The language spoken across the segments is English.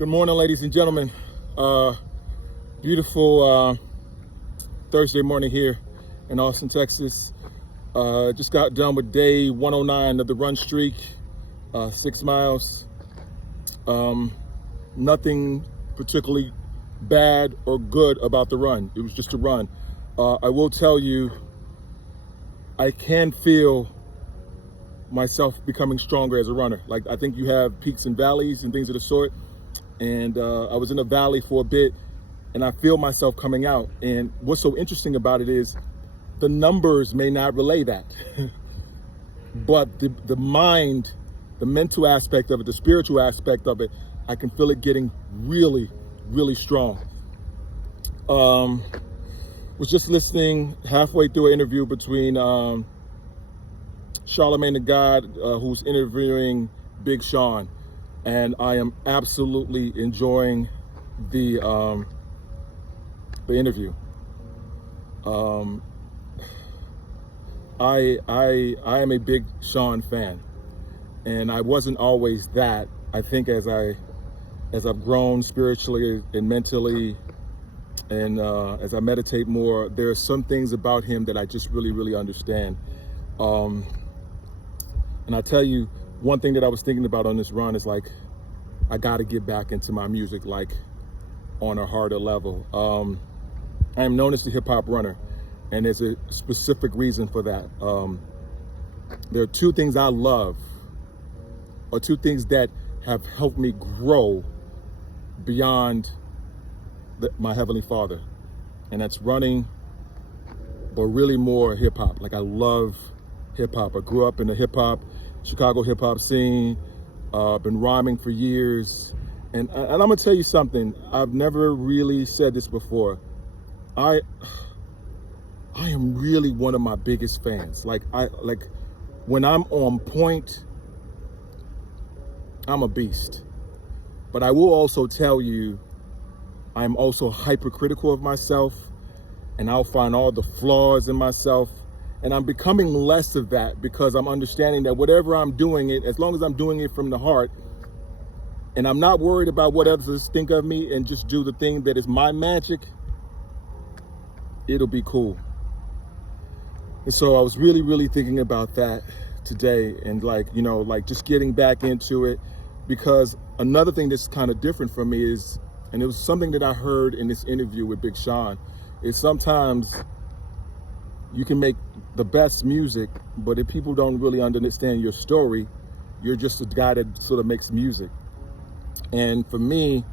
Good morning, ladies and gentlemen. Beautiful Thursday morning here in Austin, Texas. Just got done with day 109 of the run streak, 6 miles. Nothing particularly bad or good about the run. It was just a run. I will tell you, I can feel myself becoming stronger as a runner. Like, I think you have peaks and valleys and things of the sort. And I was in a valley for a bit, and I feel myself coming out. And what's so interesting about it is the numbers may not relay that, but the mind, the mental aspect of it, the spiritual aspect of it, I can feel it getting really, really strong. Was just listening halfway through an interview between Charlemagne the God, who's interviewing Big Sean. And I am absolutely enjoying the interview. I am a big Sean fan, and I wasn't always that. I think as I've grown spiritually and mentally, and as I meditate more, there are some things about him that I just really, really understand. And I tell you, one thing that I was thinking about on this run is, like, I got to get back into my music, like, on a harder level. I am known as the hip hop runner, and there's a specific reason for that. There are two things I love, or two things that have helped me grow beyond my Heavenly Father, and that's running, but really more hip hop. Like, I love hip hop. I grew up in the hip hop, Chicago hip hop scene. Been rhyming for years, and I'm gonna tell you something. I've never really said this before. I am really one of my biggest fans. Like when I'm on point, I'm a beast. But I will also tell you, I'm also hypercritical of myself, and I'll find all the flaws in myself. And I'm becoming less of that, because I'm understanding that whatever I'm doing it, as long as I'm doing it from the heart, and I'm not worried about what others think of me, and just do the thing that is my magic, it'll be cool. And so I was really, really thinking about that today, and like just getting back into it, because another thing that's kind of different for me is, and it was something that I heard in this interview with Big Sean, is sometimes you can make the best music, but if people don't really understand your story, you're just a guy that sort of makes music. And for me,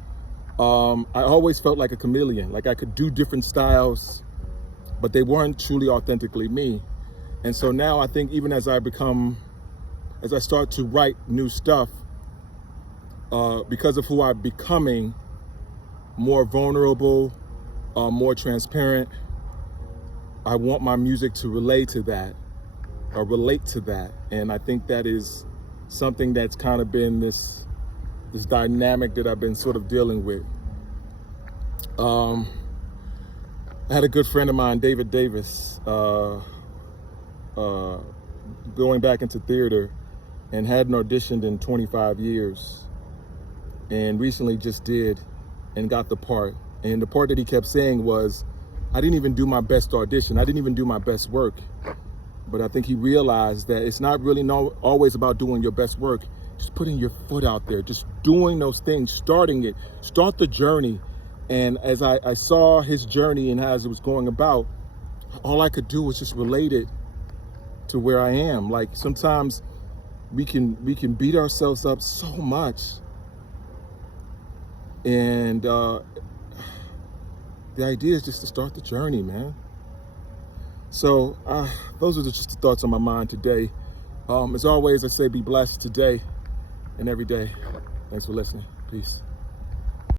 I always felt like a chameleon. Like, I could do different styles, but they weren't truly authentically me. And so now I think, even as I start to write new stuff, because of who I'm becoming, more vulnerable, more transparent, I want my music to relate to that. And I think that is something that's kind of been this dynamic that I've been sort of dealing with. I had a good friend of mine, David Davis, going back into theater, and hadn't auditioned in 25 years. And recently just did, and got the part. And the part that he kept saying was, I didn't even do my best audition. I didn't even do my best work. But I think he realized that it's not really always about doing your best work. Just putting your foot out there, just doing those things, start the journey. And as I saw his journey and as it was going about, all I could do was just relate it to where I am. Like, sometimes we can beat ourselves up so much. And the idea is just to start the journey, man. So those are just the thoughts on my mind today. As always, I say be blessed today and every day. Thanks for listening. Peace.